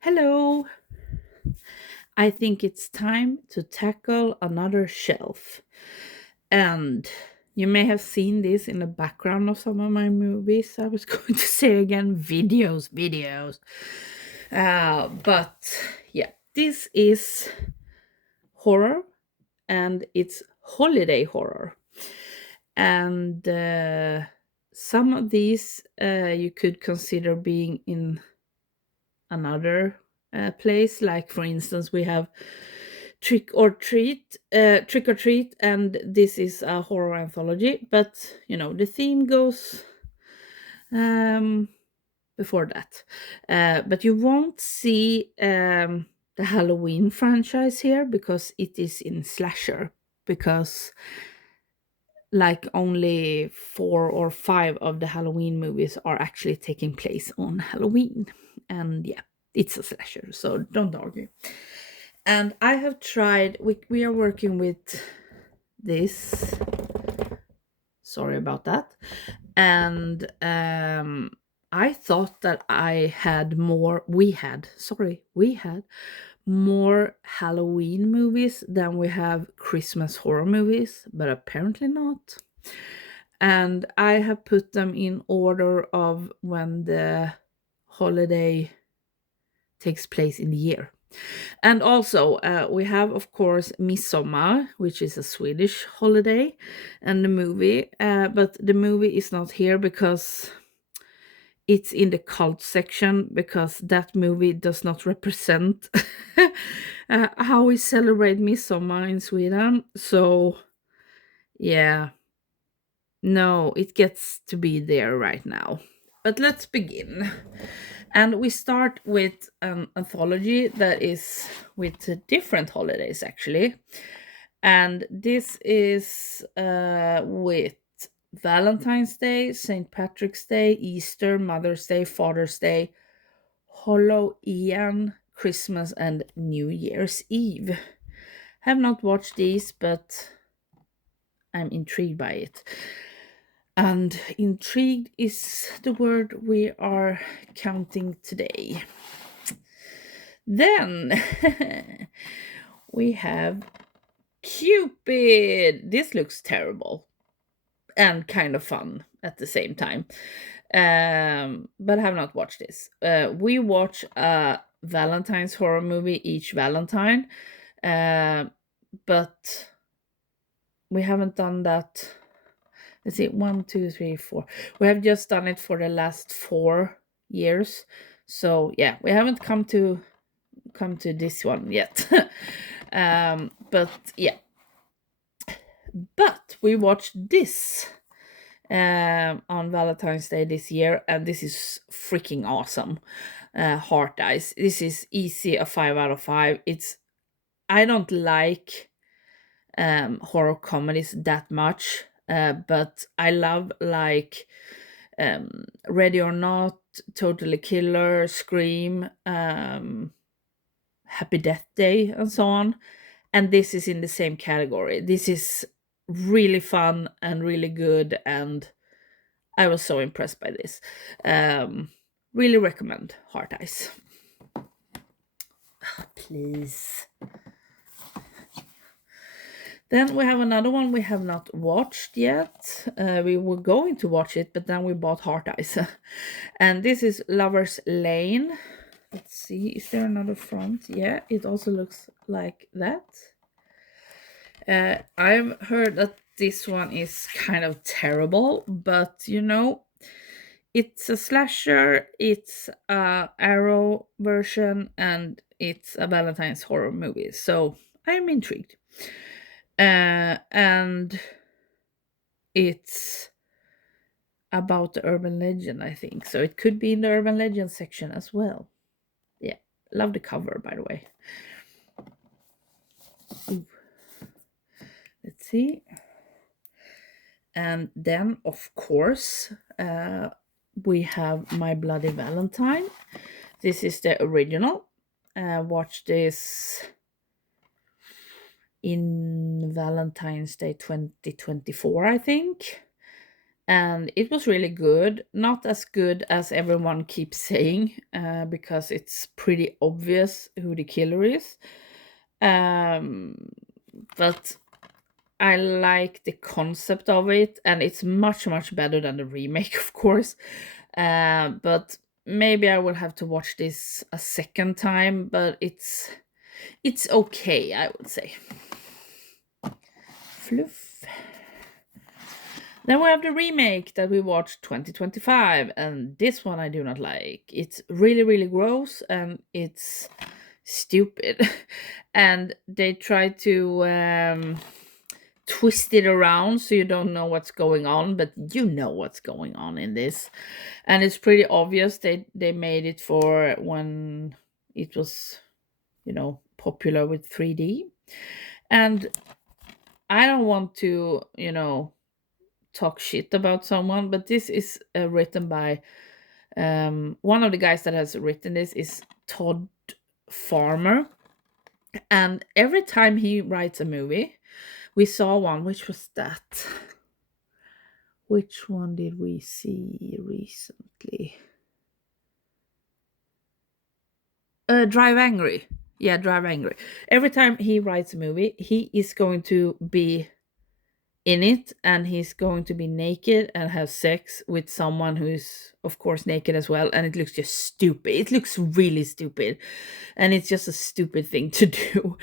Hello! I think it's time to tackle another shelf. And you may have seen this in the background of some of my movies. I was going to say again videos. But yeah, this is horror and it's holiday horror. And some of these you could consider being in another place. Like, for instance, we have Trick or Treat, and this is a horror anthology. But the theme goes um, before that. But you won't see the Halloween franchise here because it is in slasher. Because like only 4 or 5 of the Halloween movies are actually taking place on Halloween. And yeah, it's a slasher, so don't argue. And I have tried, we are working with this. Sorry about that. And I thought that we had more Halloween movies than we have Christmas horror movies, but apparently not. And I have put them in order of when the holiday takes place in the year. And also, we have, of course, Midsommar, which is a Swedish holiday, and the movie. But the movie is not here because it's in the cult section, because that movie does not represent how we celebrate Midsommar in Sweden. So, yeah, no, it gets to be there right now. But let's begin. And we start with an anthology that is with different holidays, actually. And this is with Valentine's Day, St. Patrick's Day, Easter, Mother's Day, Father's Day, Halloween, Christmas, and New Year's Eve. Have not watched these, but I'm intrigued by it. And intrigued is the word we are counting today. Then we have Cupid. This looks terrible and kind of fun at the same time. But I have not watched this. We watch a Valentine's horror movie each Valentine, but we haven't done that. Let's see, 1, 2, 3, 4. We have just done it for the last 4 years. So yeah, we haven't come to this one yet. But yeah. But we watched this on Valentine's Day this year, and this is freaking awesome. Heart Eyes. This is easy a 5 out of 5. I don't like horror comedies that much, but I love like Ready or Not, Totally Killer, Scream, Happy Death Day, and so on. And this is in the same category. This is really fun and really good, and I was so impressed by this. Really recommend Heart Eyes. Please. Then we have another one we have not watched yet. We were going to watch it, but then we bought Heart Eyes. And this is Lover's Lane. Let's see, is there another front? Yeah, it also looks like that. I've heard that this one is kind of terrible, but it's a slasher, it's a Arrow version, and it's a Valentine's horror movie. So I'm intrigued. And it's about the urban legend, I think. So it could be in the urban legend section as well. Yeah, love the cover, by the way. Ooh. Let's see. And then, of course, we have My Bloody Valentine. This is the original. Watch this in Valentine's Day 2024, I think. and it was really good. Not as good as everyone keeps saying, because it's pretty obvious who the killer is. Um, but I like the concept of it, and it's much, much better than the remake, of course. But maybe I will have to watch this a second time, but it's okay, I would say. Fluff. Then we have the remake that we watched 2025, and this one I do not like. It's really, really gross, and it's stupid. And they try to twist it around so you don't know what's going on, but you know what's going on in this. And it's pretty obvious they made it for when it was, popular with 3D. And I don't want to, talk shit about someone, but this is written by one of the guys that has written this is Todd Farmer. And every time he writes a movie, we saw one. Which was that? Which one did we see recently? Drive Angry. Yeah, Drive Angry. Every time he writes a movie, he is going to be in it, and he's going to be naked and have sex with someone who's of course naked as well, and it looks just stupid. It looks really stupid, and it's just a stupid thing to do.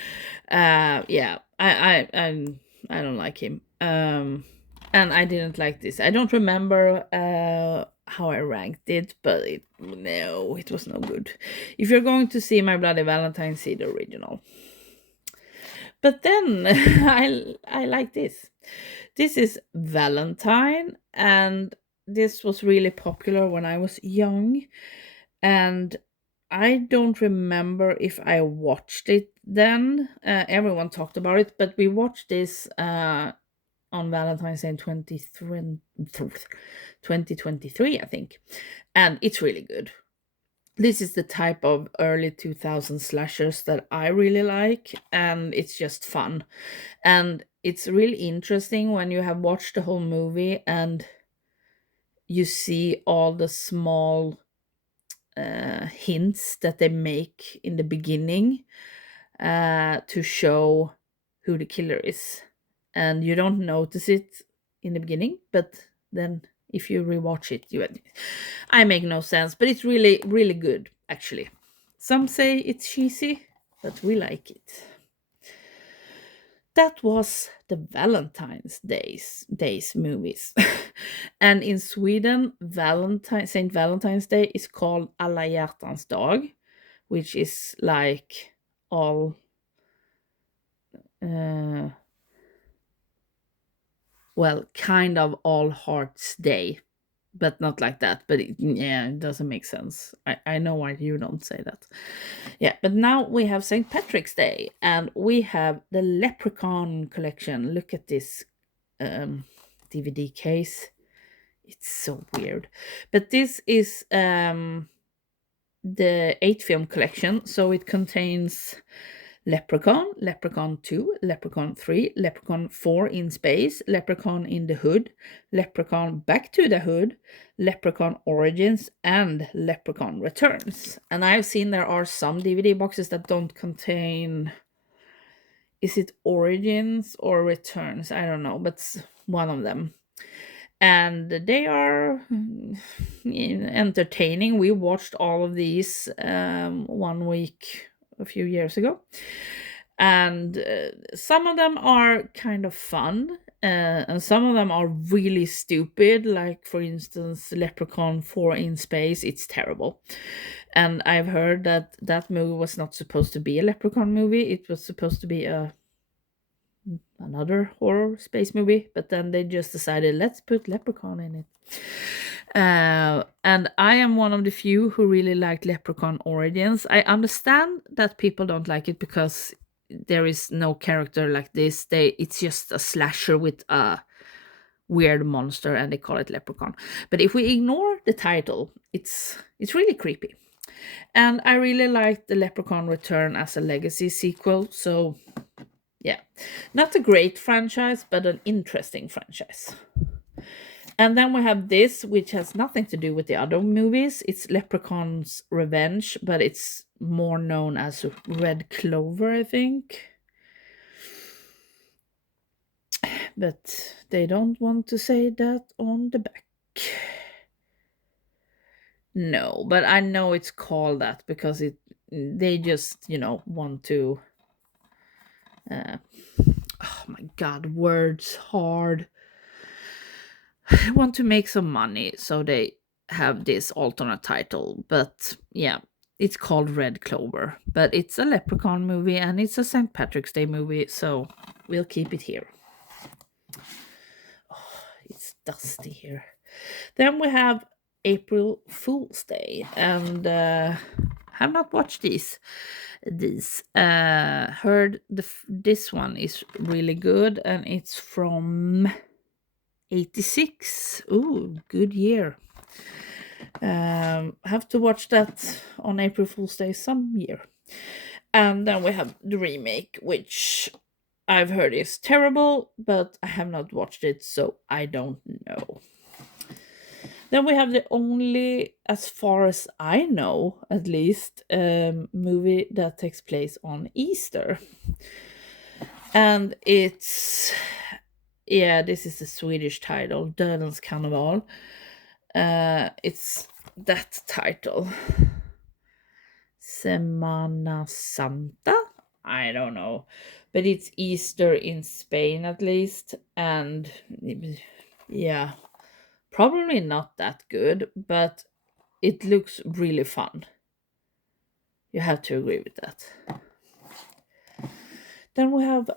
Yeah, I don't like him. And I didn't like this. I don't remember how I ranked it, but no, it was no good. If you're going to see My Bloody Valentine, see the original. But then I like this. This is Valentine, and this was really popular when I was young. And I don't remember if I watched it then. Everyone talked about it, but we watched this on Valentine's Day in 2023, I think. And it's really good. This is the type of early 2000 slashers that I really like, and it's just fun. And it's really interesting when you have watched the whole movie and you see all the small hints that they make in the beginning to show who the killer is. And you don't notice it in the beginning, but then if you rewatch it, I make no sense, but it's really, really good, actually. Some say it's cheesy, but we like it. That was the Valentine's Days movies. And in Sweden, Saint Valentine's Day is called Alla hjärtans dag, which is like all uh, well, kind of All Hearts Day, but not like that. But yeah, it doesn't make sense. I know why you don't say that. Yeah, but now we have St. Patrick's Day, and we have the Leprechaun collection. Look at this DVD case. It's so weird. But this is the 8-film collection, so it contains Leprechaun, Leprechaun 2, Leprechaun 3, Leprechaun 4 in Space, Leprechaun in the Hood, Leprechaun Back to the Hood, Leprechaun Origins, and Leprechaun Returns. And I've seen there are some DVD boxes that don't contain. Is it Origins or Returns? I don't know, but it's one of them. And they are entertaining. We watched all of these 1 week a few years ago, and some of them are kind of fun, and some of them are really stupid, like for instance Leprechaun 4 in Space. It's terrible, and I've heard that that movie was not supposed to be a Leprechaun movie. It was supposed to be another horror space movie, but then they just decided, let's put Leprechaun in it. And I am one of the few who really liked Leprechaun Origins. I understand that people don't like it because there is no character like this. It's just a slasher with a weird monster, and they call it Leprechaun. But if we ignore the title, it's really creepy. And I really liked the Leprechaun Return as a legacy sequel, so yeah, not a great franchise, but an interesting franchise. And then we have this, which has nothing to do with the other movies. It's Leprechaun's Revenge, but it's more known as Red Clover, I think. But they don't want to say that on the back. No, but I know it's called that because they just, want to uh, oh my god, words hard. Want to make some money, so they have this alternate title. But yeah, it's called Red Clover, but it's a Leprechaun movie and it's a St. Patrick's Day movie, so we'll keep it here. Oh, it's dusty here. Then we have April Fool's Day, and have not watched these heard this one is really good, and it's from 86. Ooh, good year. Have to watch that on April Fool's Day some year. And then we have the remake, which I've heard is terrible, but I have not watched it, so I don't know. Then we have the only, as far as I know, at least, movie that takes place on Easter. And it's, yeah, this is the Swedish title, Dödens Karneval. It's that title. Semana Santa? I don't know. But it's Easter in Spain at least. And yeah, probably not that good, but it looks really fun. You have to agree with that. Then we have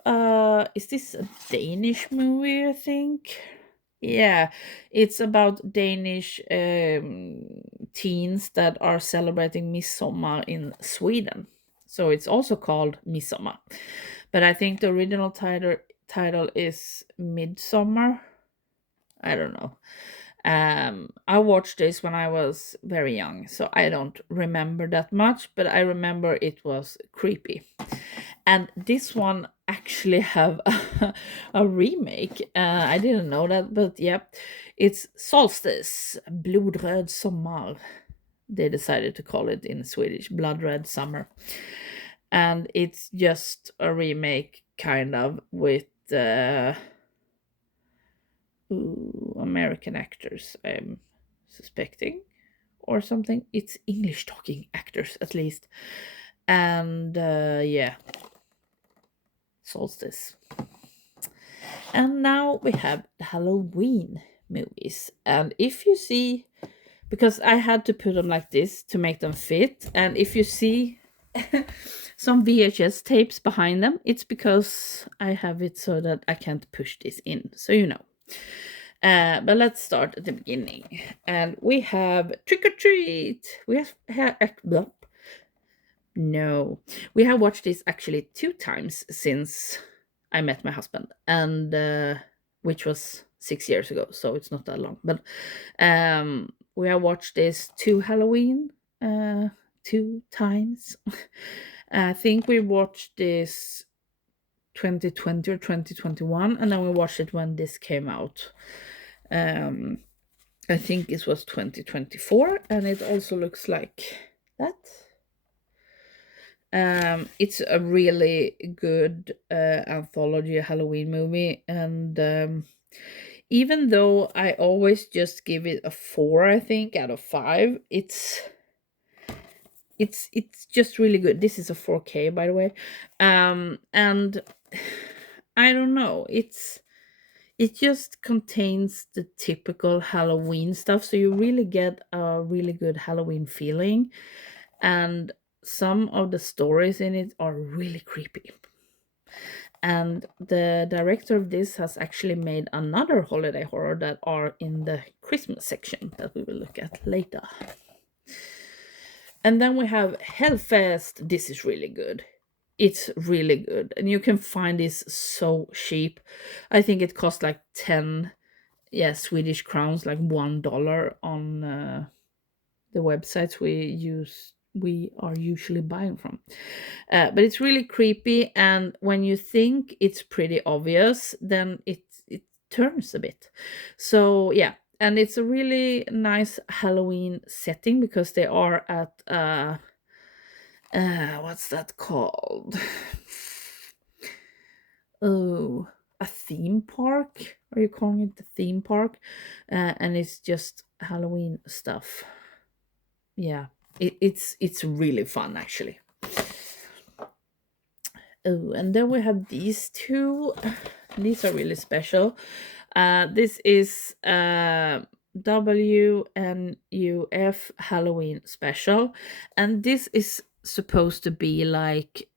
is this a Danish movie, I think? Yeah, it's about Danish teens that are celebrating Midsommar in Sweden. So it's also called Midsommar. But I think the original title is Midsummer. I don't know. I watched this when I was very young, so I don't remember that much, but I remember it was creepy. And this one actually have a remake. I didn't know that, but yeah, it's Solstice, Blodröd sommar. They decided to call it in Swedish, Blood Red Summer. And it's just a remake, kind of, with American actors, I'm suspecting, or something. It's English talking actors, at least. And yeah, Solstice. And now we have the Halloween movies. And if you see, because I had to put them like this to make them fit, and if you see some VHS tapes behind them, it's because I have it so that I can't push this in, so you know. But let's start at the beginning. And we have Trick or Treat. We have no, we have watched this actually 2 times since I met my husband, and which was 6 years ago, so it's not that long. But we have watched this 2 times. I think we watched this 2020 or 2021, and then we watched it when this came out. I think it was 2024, and it also looks like that. It's a really good anthology Halloween movie, and even though I always just give it a 4, I think, out of 5, it's just really good. This is a 4K, by the way. And I don't know, it just contains the typical Halloween stuff, so you really get a really good Halloween feeling, and some of the stories in it are really creepy. And the director of this has actually made another holiday horror that are in the Christmas section that we will look at later. And then we have Hellfest. This is really good. It's really good, and you can find this so cheap. I think it costs like 10 Swedish crowns, like $1 on the websites we are usually buying from. But it's really creepy, and when you think it's pretty obvious, then it turns a bit. So yeah, And it's a really nice Halloween setting because they are at what's that called? Oh, a theme park. Are you calling it the theme park? And it's just Halloween stuff. Yeah, it's really fun actually. Oh, and then we have these two. These are really special. This is WNUF Halloween special, and this is supposed to be like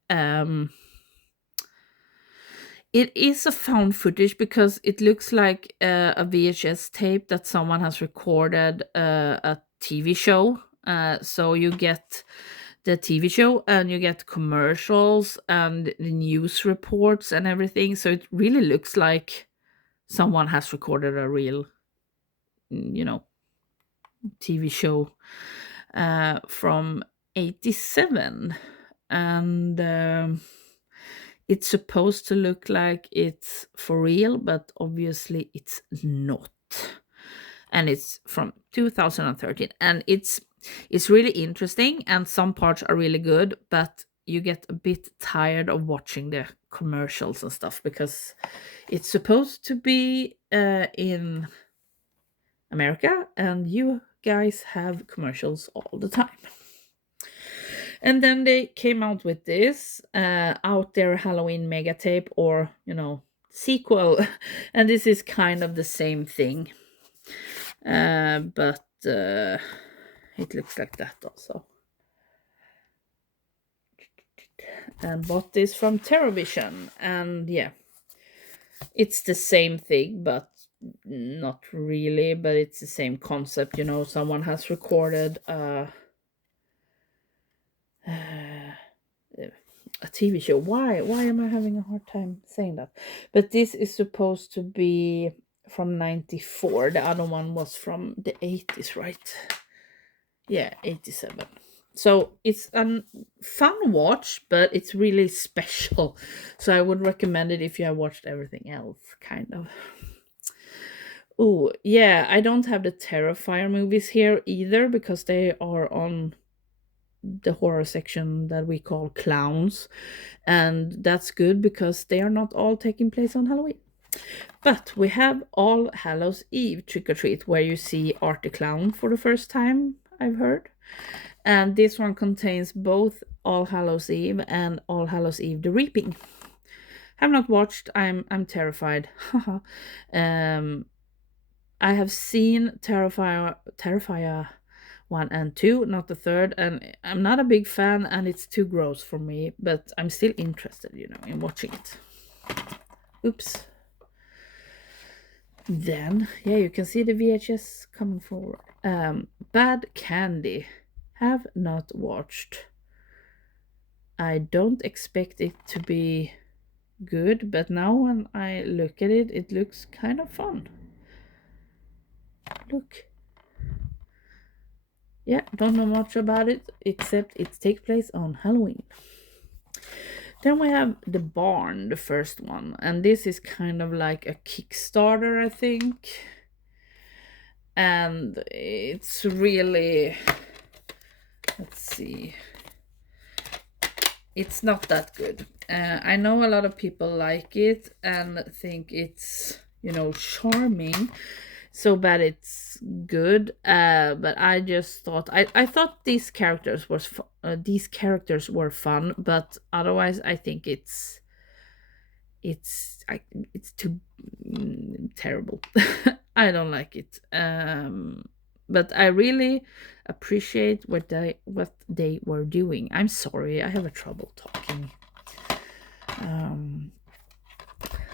it is a found footage because it looks like a VHS tape that someone has recorded a TV show. So you get the TV show and you get commercials and the news reports and everything. So it really looks like someone has recorded a real, you know, TV show from 87. And it's supposed to look like it's for real, but obviously it's not. And it's from 2013, and it's really interesting, and some parts are really good, but you get a bit tired of watching the commercials and stuff because it's supposed to be in America, and you guys have commercials all the time. And then they came out with this Out There Halloween mega tape, or sequel. And this is kind of the same thing, but it looks like that also. And bought this from Terrorvision, and yeah, it's the same thing, but not really. But it's the same concept. Someone has recorded a TV show. Why am I having a hard time saying that? But this is supposed to be from 94. The other one was from the 80s, right? Yeah, 87. So it's a fun watch, but it's really special. So I would recommend it if you have watched everything else, kind of. Oh, yeah, I don't have the Terrifier movies here either because they are on the horror section that we call clowns. And that's good because they are not all taking place on Halloween. But we have All Hallows Eve Trick or Treat, where you see Art the Clown for the first time, I've heard. And this one contains both All Hallows Eve and All Hallows Eve the Reaping. Have not watched. I'm terrified. I have seen Terrifier 1 and 2, not the third, and I'm not a big fan, and it's too gross for me, but I'm still interested, in watching it. Oops. Then, yeah, you can see the VHS coming forward. Bad Candy. Have not watched. I don't expect it to be good, but now when I look at it, it looks kind of fun. Look. Yeah, don't know much about it, except it takes place on Halloween. Then we have The Barn, the first one, and this is kind of like a Kickstarter, I think. And it's really, let's see, it's not that good. I know a lot of people like it and think it's, charming, so bad it's good. But I just thought I thought these characters were fun, but otherwise I think it's too terrible. I don't like it. But I really appreciate what they were doing. I'm sorry, I have a trouble talking.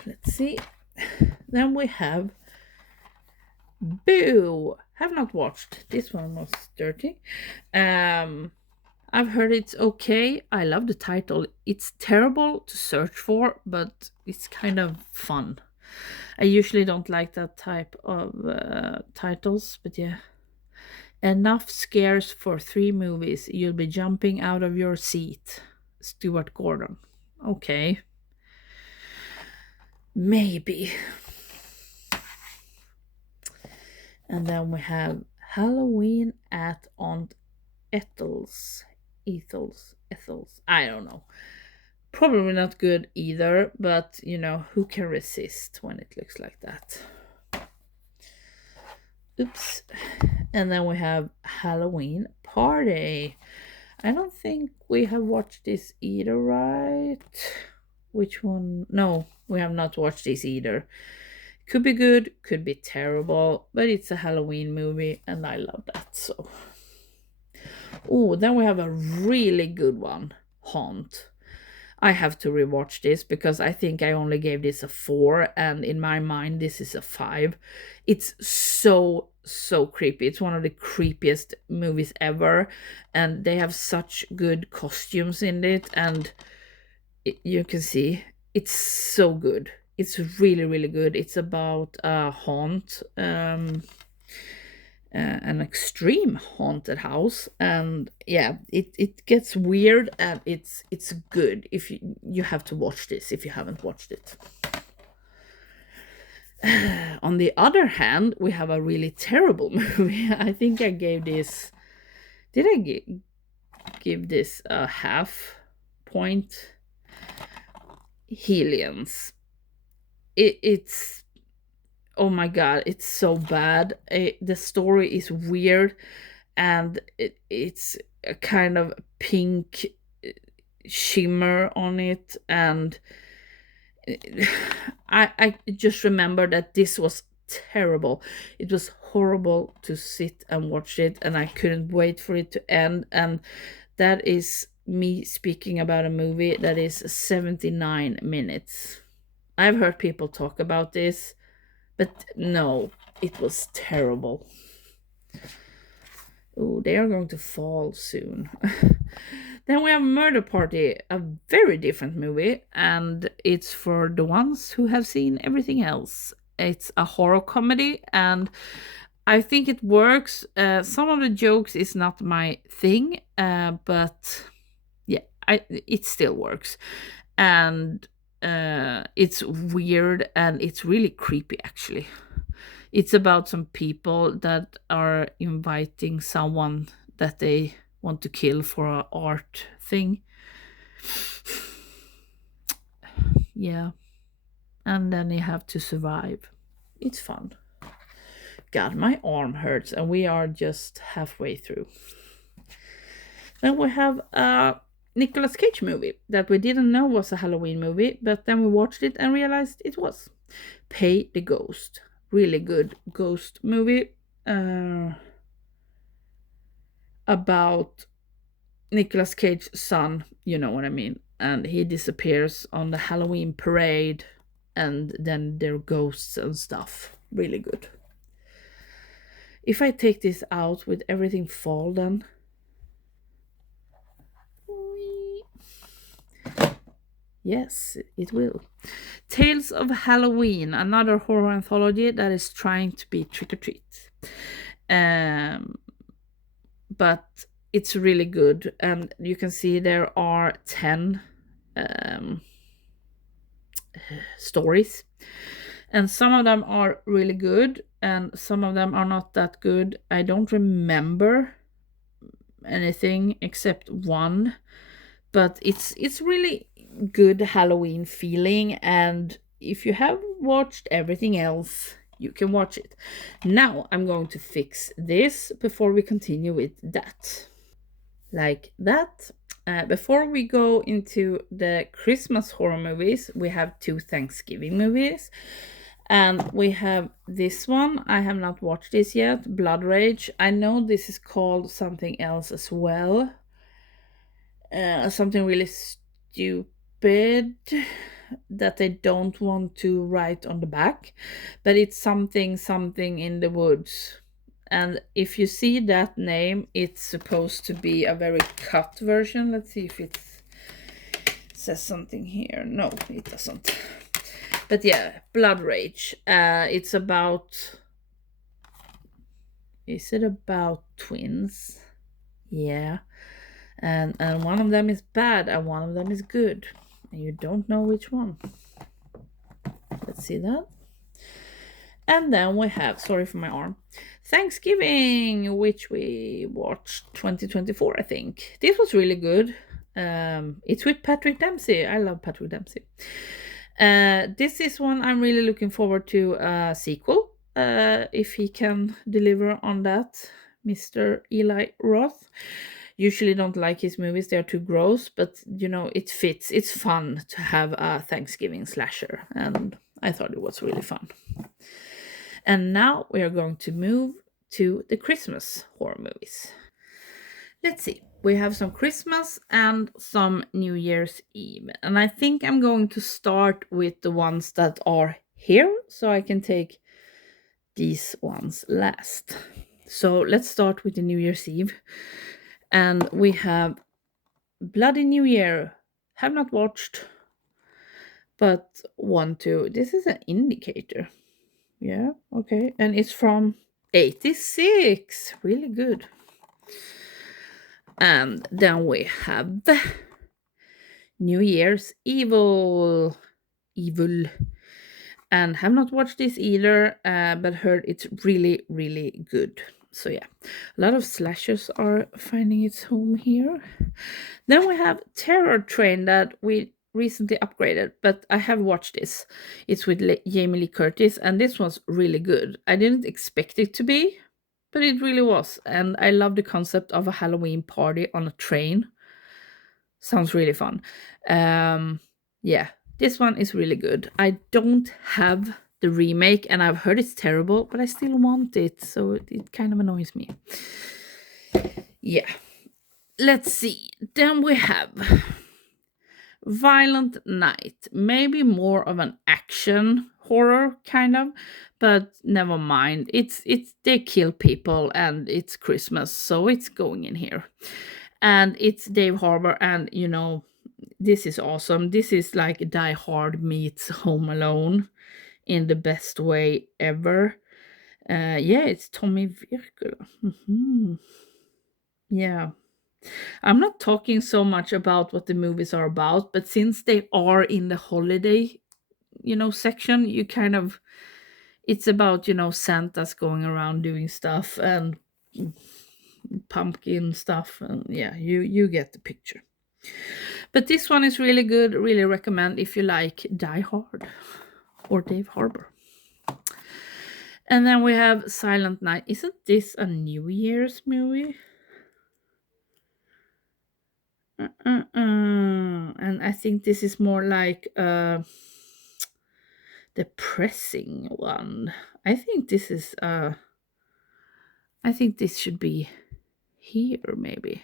Let's see. Then we have Boo. Have not watched. This one was dirty. I've heard it's okay. I love the title. It's terrible to search for, but it's kind of fun. I usually don't like that type of titles, but yeah. Enough scares for 3 movies. You'll be jumping out of your seat. Stuart Gordon. Okay. Maybe. And then we have Halloween at Aunt Ethel's. I don't know. Probably not good either, but who can resist when it looks like that? Oops. And then we have Halloween Party. I don't think we have watched this either, right? Which one? No, we have not watched this either. Could be good, could be terrible, but it's a Halloween movie and I love that. So, oh, then we have a really good one, Haunt. I have to rewatch this because I think I only gave this a 4, and in my mind, this is a 5. It's so creepy. It's one of the creepiest movies ever, and they have such good costumes in it, and you can see it's so good. It's really good. It's about a haunt, an extreme haunted house, and yeah, it gets weird, and it's good. If you have to watch this if you haven't watched it. On the other hand, we have a really terrible movie. I think I gave this, did I give this a half point? Hellions. It's, oh my god, it's so bad. The story is weird, and it's a kind of pink shimmer on it, and I just remember that this was terrible. It was horrible to sit and watch it, and I couldn't wait for it to end. And that is me speaking about a movie that is 79 minutes. I've heard people talk about this, but no, it was terrible. Oh, they are going to fall soon. Then we have Murder Party, a very different movie, and it's for the ones who have seen everything else. It's a horror comedy, and I think it works. Some of the jokes is not my thing, but yeah, it still works, and it's weird and it's really creepy actually. It's about some people that are inviting someone that they want to kill for an art thing. Yeah. And then you have to survive. It's fun. God, my arm hurts, and we are just halfway through. Then we have a Nicolas Cage movie that we didn't know was a Halloween movie, but then we watched it and realized it was. Pay the Ghost. Really good ghost movie. About Nicolas Cage's son, you know what I mean, and he disappears on the Halloween parade, and then there are ghosts and stuff. Really good. If I take this out, with everything fall then? Yes, it will. Tales of Halloween, another horror anthology that is trying to be trick or treat. But it's really good, and you can see there are 10 stories, and some of them are really good and some of them are not that good. I don't remember anything except one, but it's really good Halloween feeling, and if you have watched everything else, you can watch it. Now I'm going to fix this before we continue with that. Like that. Before we go into the Christmas horror movies, we have 2 Thanksgiving movies. And we have this one. I have not watched this yet. Blood Rage. I know this is called something else as well. Something really stupid that they don't want to write on the back. But it's something in the woods. And if you see that name, it's supposed to be a very cut version. Let's see if it says something here. No, it doesn't. But yeah, Blood Rage. It's about... Is it about twins? Yeah. And one of them is bad and one of them is good. And you don't know which one. Let's see that. And then we have, sorry for my arm, Thanksgiving, which we watched 2024, I think. This was really good. It's with Patrick Dempsey. I love Patrick Dempsey. This is one I'm really looking forward to a sequel, if he can deliver on that, Mr. Eli Roth. Usually don't like his movies, they're too gross, but it fits. It's fun to have a Thanksgiving slasher, and I thought it was really fun. And now we are going to move to the Christmas horror movies. Let's see. We have some Christmas and some New Year's Eve. And I think I'm going to start with the ones that are here so I can take these ones last. So let's start with the New Year's Eve. And we have Bloody New Year. Have not watched, but want to. This is an indicator. Yeah, okay. And it's from 86. Really good. And then we have New Year's Evil. And have not watched this either, but heard it's really, really good. So yeah, a lot of slashers are finding its home here. Then we have Terror Train that we recently upgraded, but I have watched this. It's with Jamie Lee Curtis, and this was really good. I didn't expect it to be, but it really was. And I love the concept of a Halloween party on a train. Sounds really fun. Yeah, this one is really good. I don't have the remake, and I've heard it's terrible, but I still want it, so it kind of annoys me. Yeah. Let's see. Then we have Violent Night. Maybe more of an action horror kind of, but never mind. It's they kill people and it's Christmas, so it's going in here. And it's Dave Harbour, and this is awesome. This is like Die Hard meets Home Alone in the best way ever. Yeah, it's Tommy Wirkola. Yeah. I'm not talking so much about what the movies are about, but since they are in the holiday, section, you kind of, it's about, Santa's going around doing stuff and pumpkin stuff, and yeah, you get the picture. But this one is really good. Really recommend if you like Die Hard or Dave Harbour. And then we have Silent Night. Isn't this a New Year's movie? And I think this is more like a depressing one. I think this is I think this should be here maybe.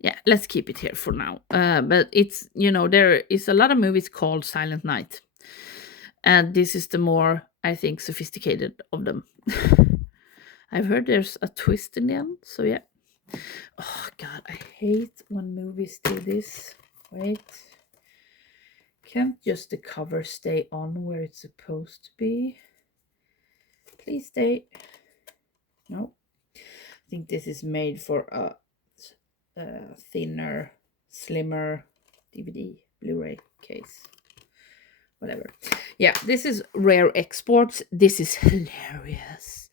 Yeah, let's keep it here for now. But it's, there is a lot of movies called Silent Night. And this is the more, I think, sophisticated of them. I've heard there's a twist in the end, so yeah. Oh god, I hate when movies do this. Wait. Can't just the cover stay on where it's supposed to be? Please stay. No. I think this is made for a thinner, slimmer DVD, Bluray case. Whatever. Yeah, this is rare exports. This is hilarious.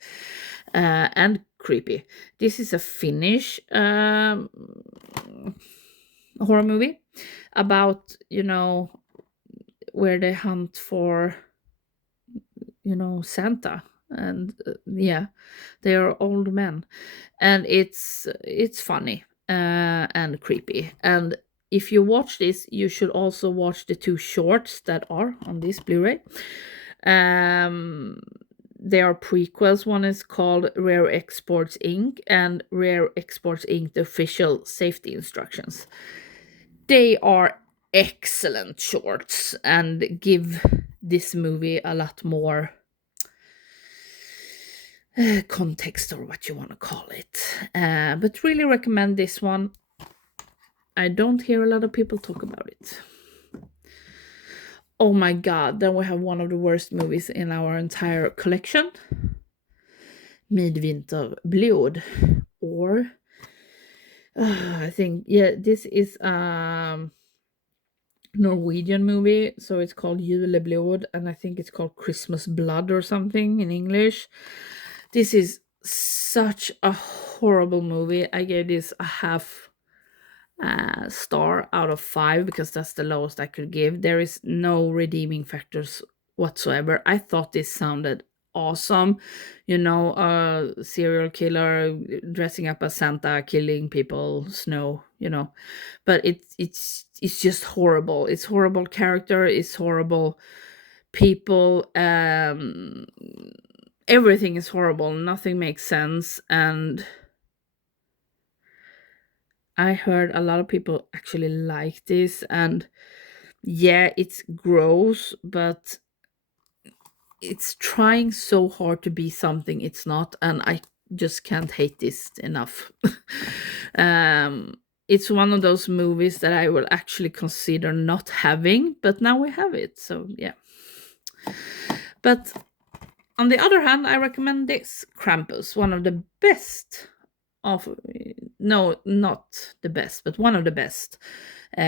And creepy. This is a Finnish horror movie about, where they hunt for, Santa. And yeah, they are old men. And it's funny and creepy. And if you watch this, you should also watch the two shorts that are on this Blu-ray. They are prequels. One is called Rare Exports Inc. and Rare Exports Inc. The Official Safety Instructions. They are excellent shorts and give this movie a lot more context, or what you want to call it. But really recommend this one. I don't hear a lot of people talk about it. Oh my god, then we have one of the worst movies in our entire collection. Midvinterblod. Or I think, yeah, this is Norwegian movie, so it's called Juleblod, and I think it's called Christmas Blood or something in English. This is such a horrible movie. I gave this a half star out of 5 because that's the lowest I could give. There is no redeeming factors whatsoever. I thought this sounded awesome. You know, a serial killer dressing up as Santa, killing people, snow, you know. But it's just horrible. It's horrible character, it's horrible people, everything is horrible. Nothing makes sense, and I heard a lot of people actually like this, and yeah, it's gross, but it's trying so hard to be something it's not, and I just can't hate this enough. um, it's one of those movies that I will actually consider not having, but now we have it, so yeah. But on the other hand, I recommend this Krampus, one of the best of no, not the best, but one of the best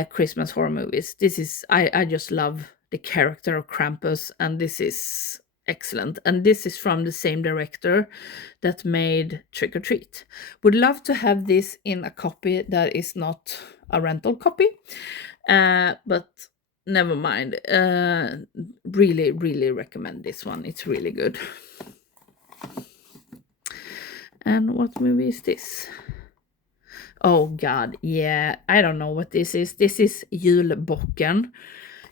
Christmas horror movies. This is I just love the character of Krampus, and this is excellent. And this is from the same director that made Trick or Treat. Would love to have this in a copy that is not a rental copy, but never mind. Really, really recommend this one. It's really good. And what movie is this? Oh god, yeah. I don't know what this is. This is Julbocken.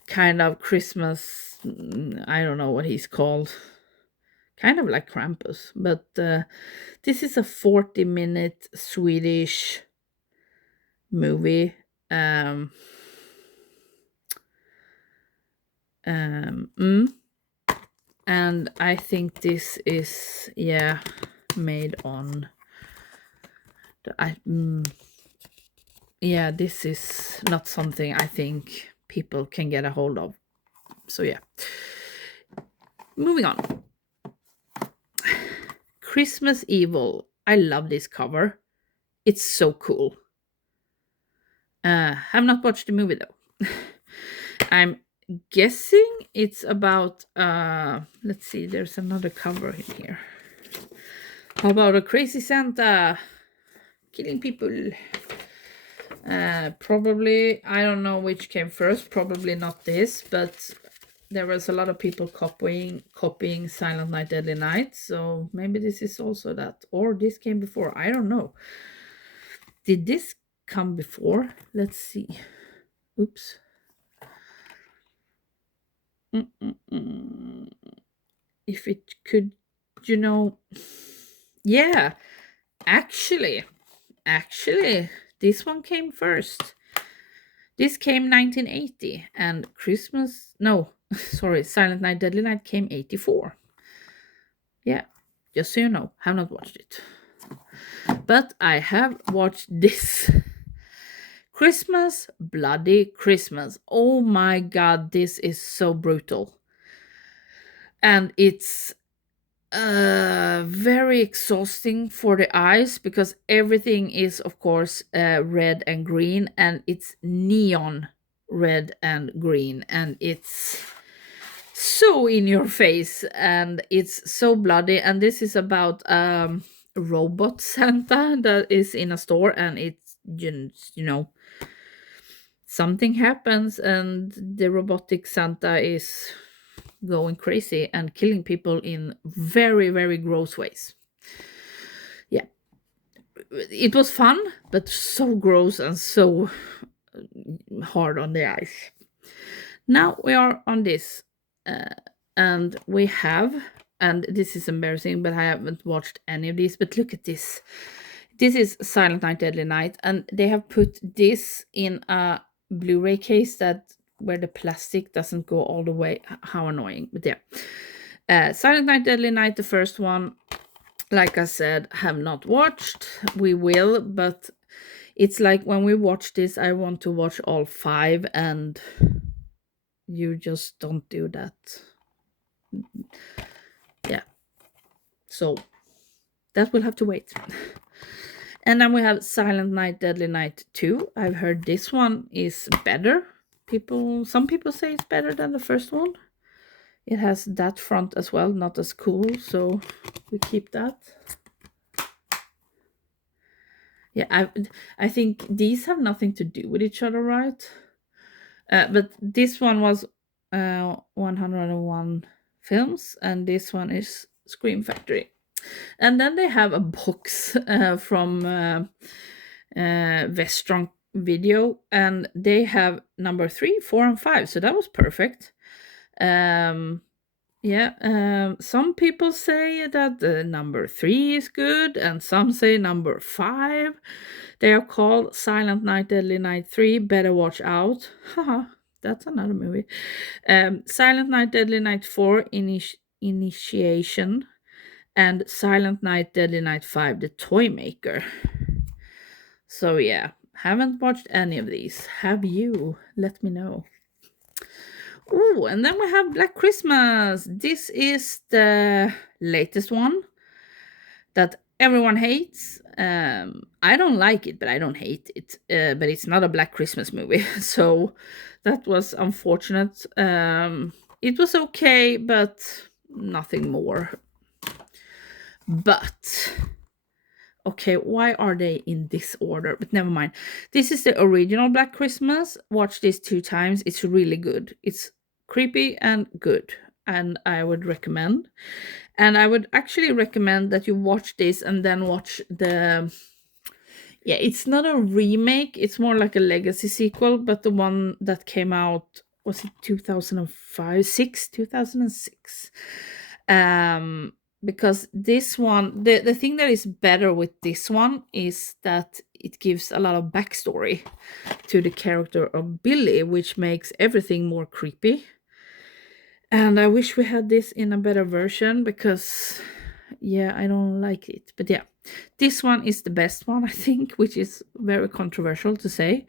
Kind of Christmas. I don't know what he's called. Kind of like Krampus. But this is a 40-minute Swedish movie. And I think this is, yeah, made on yeah, this is not something I think people can get a hold of. So yeah. Moving on. Christmas Evil. I love this cover. It's so cool. Have not watched the movie though. I'm guessing it's about let's see, there's another cover in here. How about a crazy Santa killing people? Probably, I don't know which came first, probably not this, but there was a lot of people copying Silent Night Deadly Night, so maybe this is also that, or this came before. I don't know. Did this come before? Let's see. Oops. If it could, you know, yeah, actually, this one came first. This came 1980, and Silent Night Deadly Night came 84. Yeah, just so you know, have not watched it. But I have watched this. Christmas, Bloody Christmas. Oh my god, this is so brutal. And it's very exhausting for the eyes because everything is, of course, red and green, and it's neon red and green, and it's so in your face, and it's so bloody. And this is about robot Santa that is in a store, and it's, you know, something happens, and the robotic Santa is going crazy and killing people in very, very gross ways. Yeah. It was fun, but so gross and so hard on the eyes. Now we are on this, and we have, and this is embarrassing, but I haven't watched any of these, but look at this. This is Silent Night Deadly Night, and they have put this in a Blu-ray case that where the plastic doesn't go all the way. How annoying, but yeah. Silent Night Deadly Night, the first one, like I said, have not watched. We will, but it's like when we watch this, I want to watch all 5, and you just don't do that. Yeah. So that will have to wait. And then we have Silent Night Deadly Night 2. I've heard this one is better. Some people say it's better than the first one. It has that front as well, not as cool, so we keep that. Yeah, I think these have nothing to do with each other, right? But this one was 101 films, and this one is Scream Factory. And then they have a box from Vestron Video, and they have number 3, 4, and 5. So that was perfect. Yeah, some people say that the number 3 is good, and some say number 5. They are called Silent Night, Deadly Night 3, Better Watch Out. Haha, that's another movie. Silent Night, Deadly Night 4, Initiation, and Silent Night, Deadly Night 5, The Toy Maker. So yeah, haven't watched any of these. Have you? Let me know. Oh, and then we have Black Christmas. This is the latest one that everyone hates. I don't like it, but I don't hate it. But it's not a Black Christmas movie, so that was unfortunate. It was okay, but nothing more. But okay, why are they in this order? But never mind. This is the original Black Christmas. Watch this 2 times. It's really good. It's creepy and good, and I would recommend. And I would actually recommend that you watch this and then watch the, yeah, it's not a remake, it's more like a legacy sequel, but the one that came out, was it 2005, 6, 2006? Because this one, the thing that is better with this one is that it gives a lot of backstory to the character of Billy, which makes everything more creepy. And I wish we had this in a better version because, yeah, I don't like it. But yeah, this one is the best one, I think, which is very controversial to say.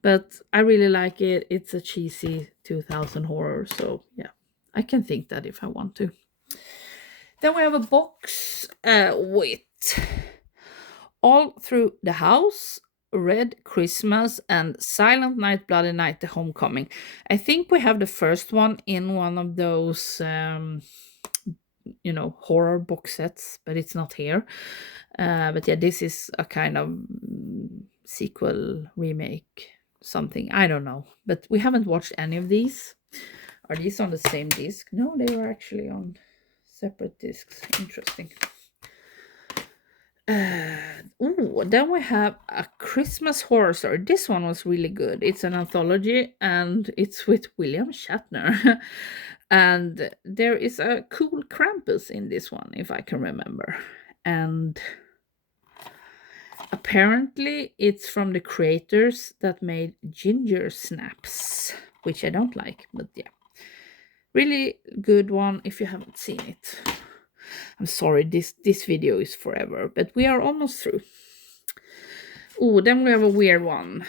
But I really like it. It's a cheesy 2000 horror. So yeah, I can think that if I want to. Then we have a box with All Through the House, Red Christmas, and Silent Night, Bloody Night, The Homecoming. I think we have the first one in one of those, horror box sets, but it's not here. But yeah, this is a kind of sequel, remake, something. I don't know. But we haven't watched any of these. Are these on the same disc? No, they were actually on separate discs. Interesting. Then we have A Christmas Horror Story. This one was really good. It's an anthology and it's with William Shatner. And there is a cool Krampus in this one, if I can remember. And apparently it's from the creators that made Ginger Snaps, which I don't like, but yeah. Really good one if you haven't seen it. I'm sorry, this video is forever, but we are almost through. Oh, then we have a weird one.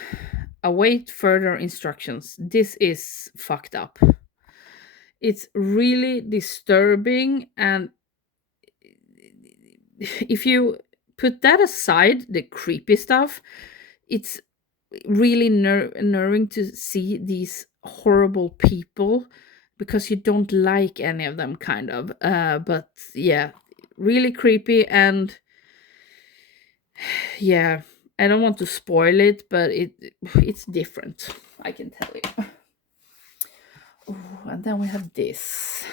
Await further instructions. This is fucked up. It's really disturbing, and if you put that aside, the creepy stuff, it's really nerving to see these horrible people because you don't like any of them, kind of. But yeah, really creepy, and yeah, I don't want to spoil it, but it's different, I can tell you. Ooh, and then we have this.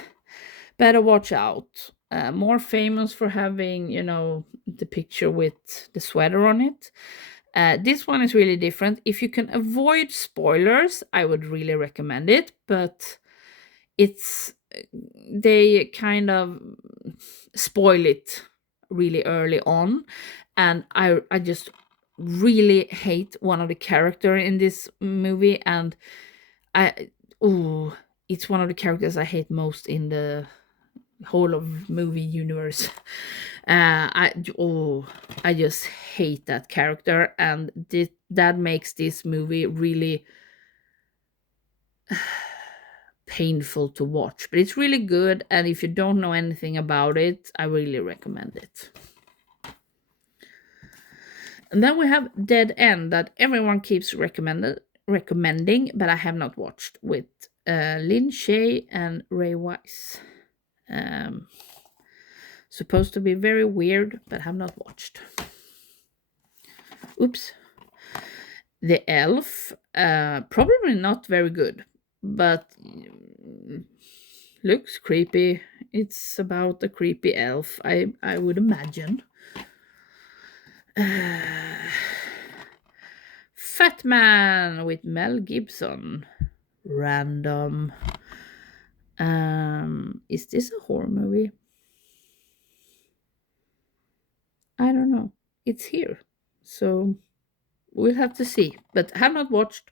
Better Watch Out. More famous for having, the picture with the sweater on it. This one is really different. If you can avoid spoilers, I would really recommend it, but they kind of spoil it really early on, and I just really hate one of the character in this movie, and it's one of the characters I hate most in the whole of movie universe. I just hate that character, and that makes this movie really painful to watch. But it's really good, and if you don't know anything about it, I really recommend it. And then we have Dead End that everyone keeps recommending, but I have not watched, with Lin Shay and Ray Wise. Um, Supposed to be very weird, but have not watched. Oops. The Elf, probably not very good, but looks creepy. It's about a creepy elf, I would imagine. Fat Man with Mel Gibson. Random. Is this a horror movie? I don't know. It's here, so we'll have to see. But have not watched.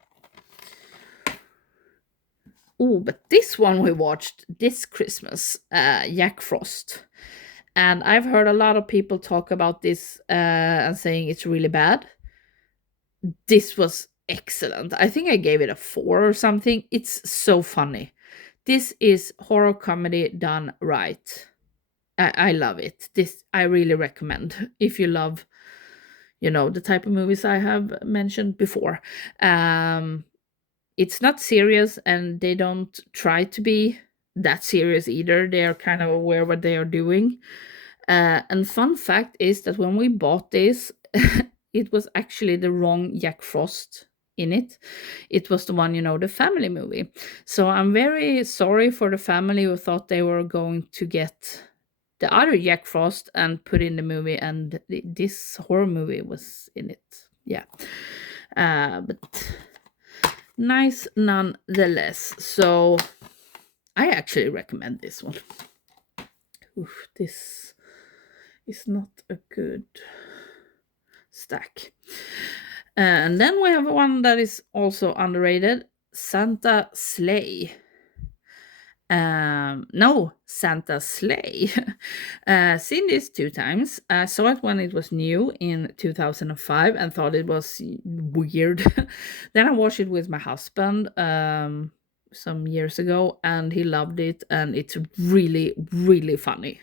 Oh, but this one we watched this Christmas, Jack Frost. And I've heard a lot of people talk about this and saying it's really bad. This was excellent. I think I gave it a 4 or something. It's so funny. This is horror comedy done right. I love it. This I really recommend if you love, the type of movies I have mentioned before. It's not serious and they don't try to be that serious either. They are kind of aware what they are doing. And fun fact is that when we bought this, it was actually the wrong Jack Frost in it. It was the one, the family movie. So I'm very sorry for the family who thought they were going to get the other Jack Frost and put in the movie, and this horror movie was in it. Yeah. But nice nonetheless. So I actually recommend this one. Oof, this is not a good stack. And then we have one that is also underrated, Santa Sleigh. No, Santa Sleigh. Seen this 2 times. I saw it when it was new in 2005 and thought it was weird. Then I watched it with my husband some years ago and he loved it, and it's really, really funny.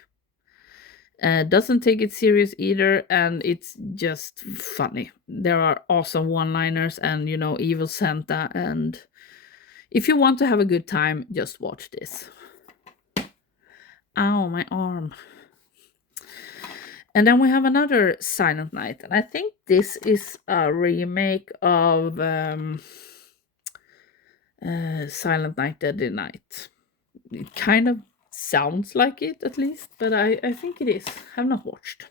Doesn't take it serious either, and it's just funny. There are awesome one-liners and, evil Santa, and if you want to have a good time, just watch this. Ow, my arm. And then we have another Silent Night, and I think this is a remake of Silent Night, Deadly Night. It kind of sounds like it, at least, but I think it is. Have not watched.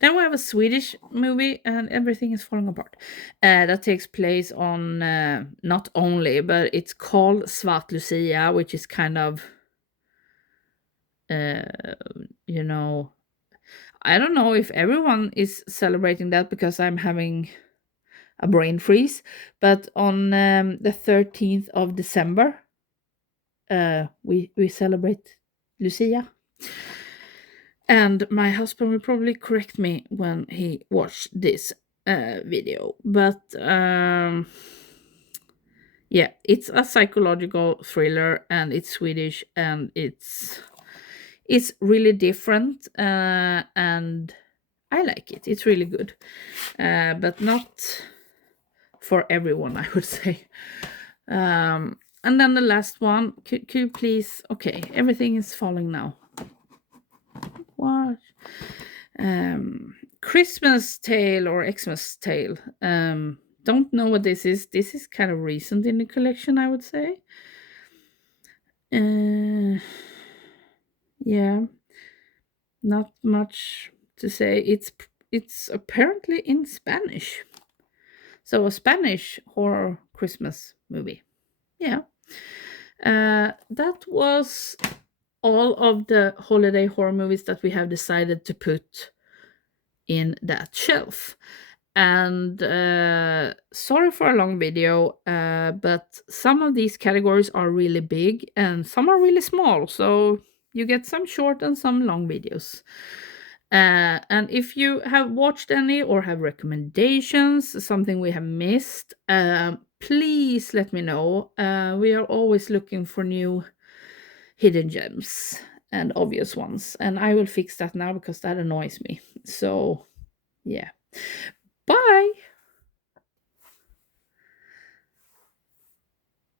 Then we have a Swedish movie, and Everything is Falling Apart. That takes place on, not only, but it's called Svart Lucia, which is kind of, you know, I don't know if everyone is celebrating that because I'm having a brain freeze, but on the 13th of December, we celebrate Lucia. And my husband will probably correct me when he watched this video. But yeah, it's a psychological thriller and it's Swedish and it's really different and I like it. It's really good. But not for everyone, I would say. And then the last one, could you please, okay, Everything is Falling Now. What? Christmas Tale or Xmas Tale. Don't know what this is. This is kind of recent in the collection, I would say. Yeah, not much to say. It's apparently in Spanish. So a Spanish horror Christmas movie. Yeah. That was all of the holiday horror movies that we have decided to put in that shelf. And sorry for a long video, but some of these categories are really big and some are really small. So you get some short and some long videos. And if you have watched any or have recommendations, something we have missed, please let me know. We are always looking for new hidden gems and obvious ones. And I will fix that now because that annoys me. So, yeah. Bye.